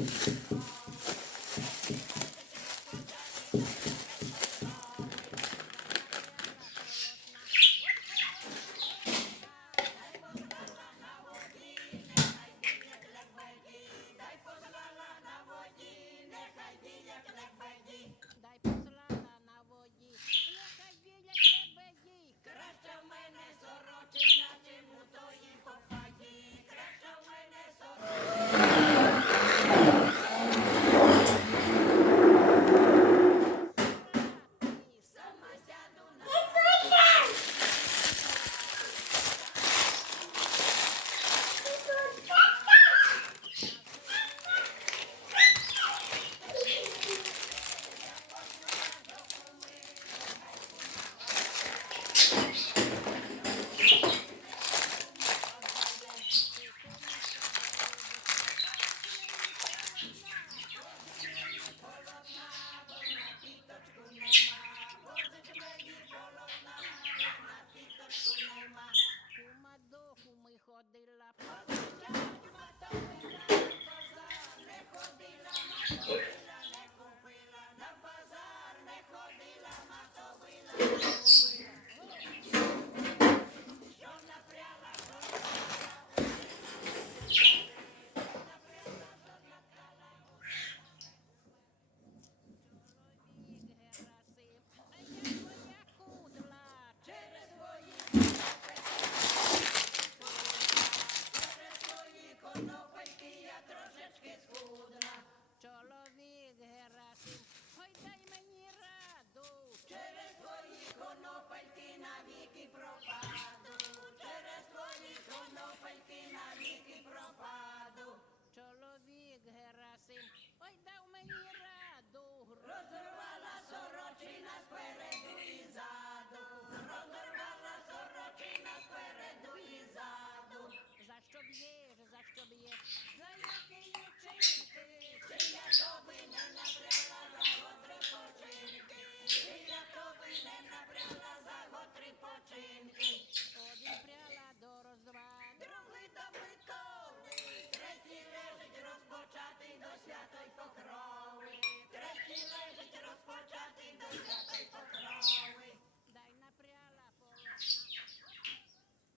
Thank you. la Oy, daw may hirap.